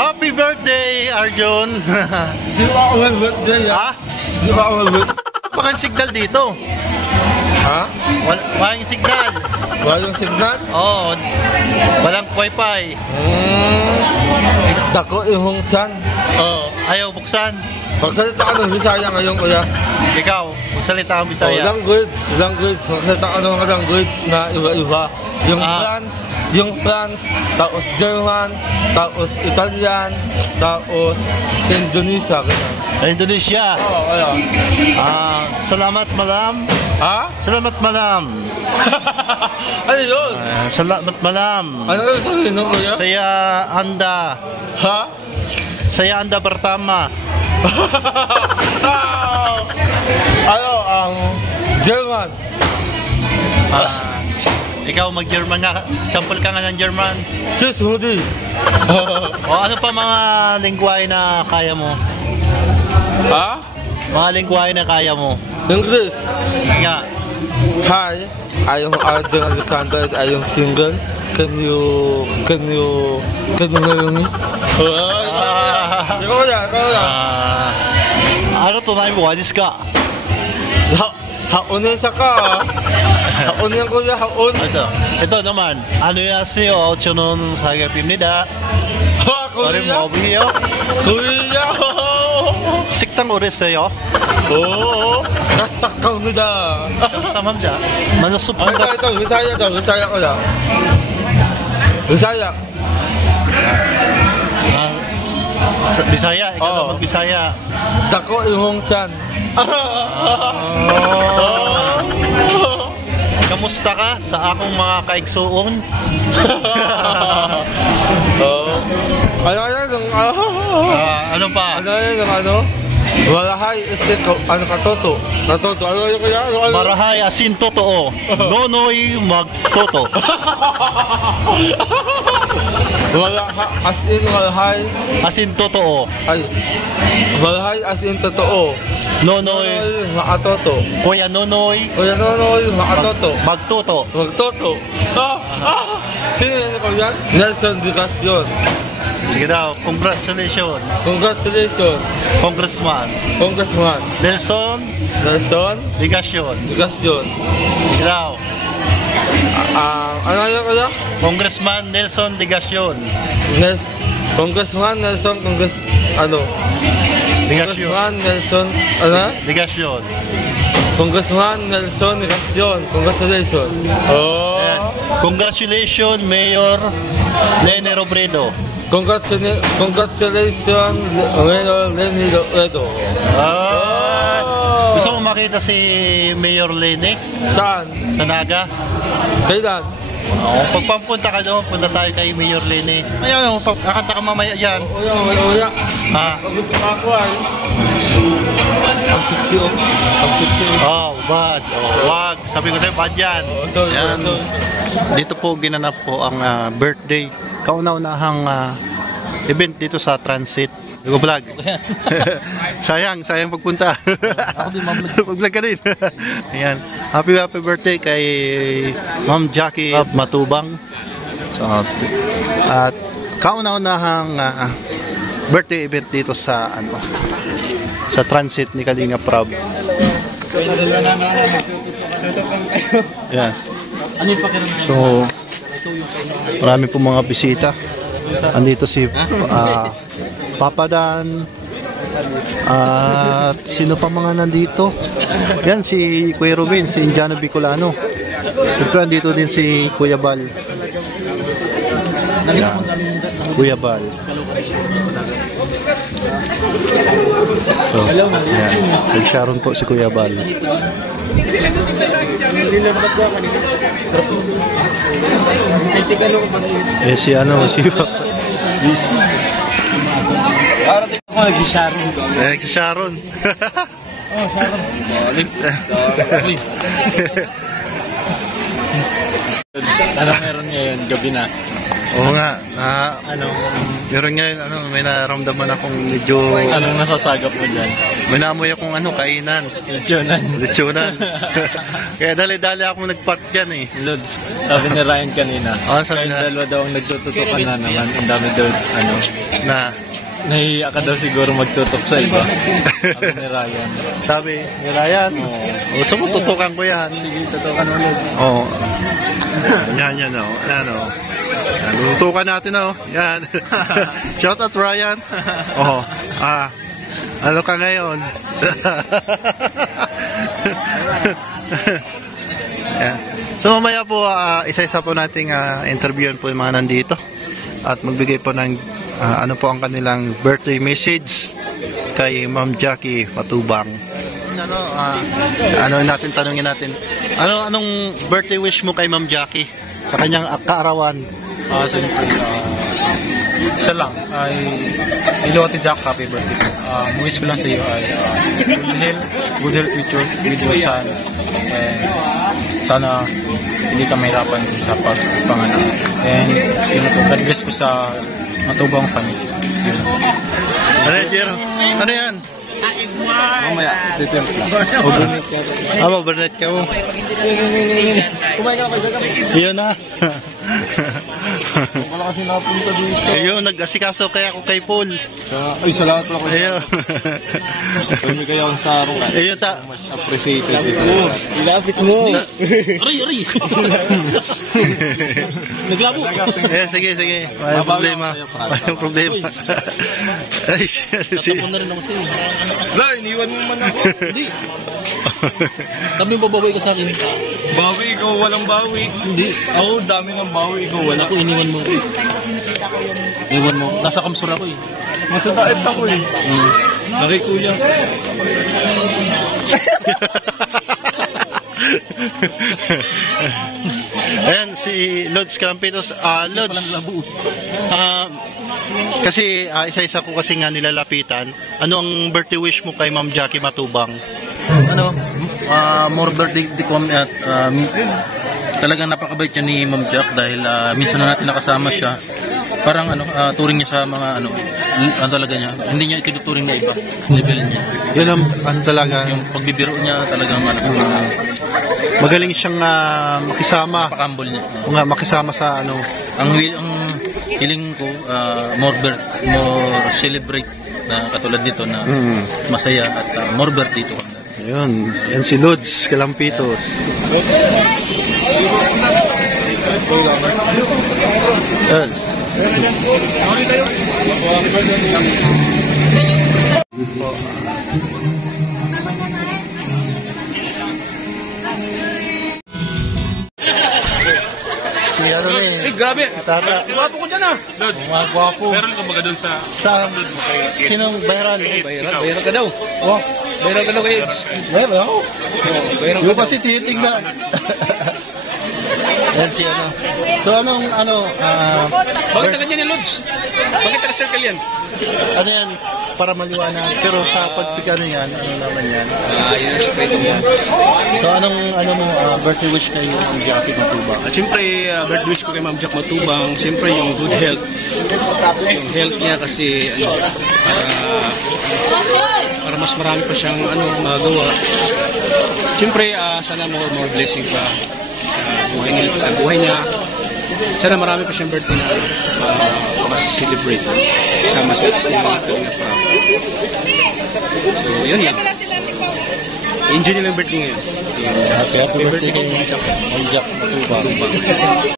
Happy birthday, Arjun! Di ba ako birthday? Ha? Di ba ako birthday? Bakit signal dito? Ha? Walang signal. Walang signal? Oo. Walang wifi. Dako yung chan. Oo. Ayaw buksan. Magsalita ka ng Bisaya ngayon, kuya. Ikaw, magsalita ang Bisaya. Language. Magsalita ka ng mga language na iba-iba. Yung France, tapos German, tapos Italian, tapos Indonesia. Ganyan. Indonesia. Oo, kaya. Salamat malam. Ha? Salamat malam. Ano yun? Salamat malam. Ano yun sabihin nung kuya? Saya Anda. Ha? Saya Anda pertama. Ano, German. Ikaw mag-German nga. Sample ka nga ng German. Sis, Hudi. O ano pa mga lingwahe na kaya mo? Ha? Mga lingwahe na kaya mo? English. Nga. Hi, I'm Arjun Alexander. I'm single. Can you marry me? Ikaw na. Ano tunay mo? Wadis ka? Haonin sa ka. Haon yan kuya, haon. Ito naman. Ano yasyo? Chunun sagapimnida. Ori mo biyo. Kuya. Siktang oris sa'yo. Oo. Kasakaw nida. Tamam dyan. Manasup mo. Ito. Bisaya ko na. Bisaya. Bisaya. Ikaw na mag-Bisaya. Dako yung chan. Kamusta ka sa akong mga kaigsuon? Ano pa? Marahay, katoto. Katoto, ano yun kaya? Marahay asin totoo. Nonoy magtoto. Marahay. Asin totoo. Ay. Marahay as in totoo. Nonoy makatoto. Kuya Nonoy. Kuya Nonoy makatoto. Magtoto. Magtoto. Sino yan ko yan? Nelson Digasyon. Sige daw, congratulations. Congratulations. Congressman. Nelson Digasyon. Sige daw. Ano yan kaya? Congressman Nelson Digasyon. Congressman Nelson Digasyon. Congressman Nelson Digasyon. Congratulations. Congratulations, Mayor Lene Robredo. Congratulations, Mayor Lene Robredo. Gusto mo makita si Mayor Lene? Saan? Sa Naga? Kailan? Pagpampunta ka doon, punta tayo kay Mayor Lene. Ayaw, kakanta ka mamaya yan. Uya. Pagod ako ay. Ang sexy. Bad. Wag. Sabi ko sa'yo, bad yan. Yan. Dito po ginanap po ang birthday. Kauna-unahang event dito sa Transit. Vlog. sayang pagpunta. Ako din mag-vlog. Mag-vlog ka din. Ayan. Happy birthday kay Ma'am Jackie Matubang. So, at kauna-unahang birthday event dito sa sa Transit ni Kalinga Prab. Ayan. So, marami po mga bisita. Andito si Papa Dan at sino pa mga nandito? Yan si Kuya Ruben, si Indiano Bicolano. Siyempre andito din si Kuya Bal. Yan. Kuya Bal. So, yan. Nag-sharon po si Kuya Bal. Si Arating ako nag-Sharon. Nag-Sharon. Sharon. Ano meron ngayon, gabi na? Oo nga, Anong, meron ngayon, may naramdaman akong medyo, anong nasasagap mo dyan? may naamoy akong kainan. Lechonan. Lechonan. Kaya dali-dali ako nagpark dyan eh. Lods, sabi ni Ryan kanina. Sabi Kayong na, dalawa daw ang nagtututukan na naman. Ang dami daw, na, nahihiya ka daw siguro magtutok sa iba. Sabi ni Ryan. sabi ni Ryan, gusto mo tutukan ko yan. Sige, tutukan mo, Lods. Oo. Yan, o. Yan, o. Yan, tutukan natin, o. Yan. Shout out, Ryan. Oo. Ano ka ngayon? Yan. So, mamaya po, isa-isa po nating interviewin po yung mga nandito. At magbigay po ng ano po ang kanilang birthday message kay Ma'am Jackie Matubang. Tanungin natin. Anong birthday wish mo kay Ma'am Jackie sa kanyang kaarawan? Siyempre, isa lang ay hello Ate Jack, happy birthday. Wish ko lang sa iyo ay good health future with your son. And sana hindi ka mahirapan sa pagpanganak. And yun po, God bless ko sa Matubang family. Ano yan, Jero? Ano yan? Mamaya, details lang. Bernard ka mo. Kumain ka pa isa kami. Yun na. Wala kasi napunta dito. Ayun, nag-asikaso kaya ako kay Paul. Ay, salamat pala ko sa Ayun. kami kayo ang sarong. Ayun, Mas appreciated dito. Ilapit mo. Aray! Naglabo! Sige. May problema. May problema. Ay, Tatapon na rin ako sa'yo. Wala, iniwan mo man ako. Hindi. Sabi mo babaway ka sa akin. Bawi, ikaw walang bawi. Hindi. Ako, dami ng bawi, ikaw wala. Ako iniwan mo. Iniwan mo. Nasa kamsura ko eh. Masadaet ako eh. Nakikuya. Ayan, si Lods Campitos. Lods, kasi isa-isa ko kasi nga nilalapitan. Ano ang birthday wish mo kay Ma'am Jackie Matubang? More birthday ko at talagang napakabait niya ni Ma'am Jack dahil minsan na natin nakasama siya. Parang turing niya sa mga talaga niya. Hindi niya itinuturing na iba. Level niya. Yun ang talaga. Yung pagbibiro niya talagang Magaling siyang makisama. napaka-humble niya. O nga, makisama sa Ang hiling ko more celebrate na katulad nito na masaya at more birthday to kami. Ayun, yan si Lods Calampitos. Yan. Si ano na eh. Grabe! Si Tata. Gwapo ko dyan Mga gwapo. Meron ka baga doon sa... Sinong bayaran? Bayran ka daw. Oh, Bayran ka daw kay Eds. meron ako. Bayran Yung kasi titignan. Yan si ano. So anong Bakit ka ganyan yung Lods? Bakit ka-circle yan? ano yan para maliwanag pero sa pagpikano yan naman yan. Yun ang sekreto mo. So anong mo birthday wish kay Ma'am Jackie Matubang? At siyempre, birthday wish ko kay Ma'am Jack Matubang, siyempre yung good health. Yung health niya kasi, para mas marami pa siyang magawa. Siyempre, sana more blessing pa sa buhay niya. Sana marami pa siyang birthday na mas-celebrate. Kasama sa mga na proud. So, yun lang. Enjoy nila yung birthday ngayon. Happy birthday kay Ma'am Jackie Matubang.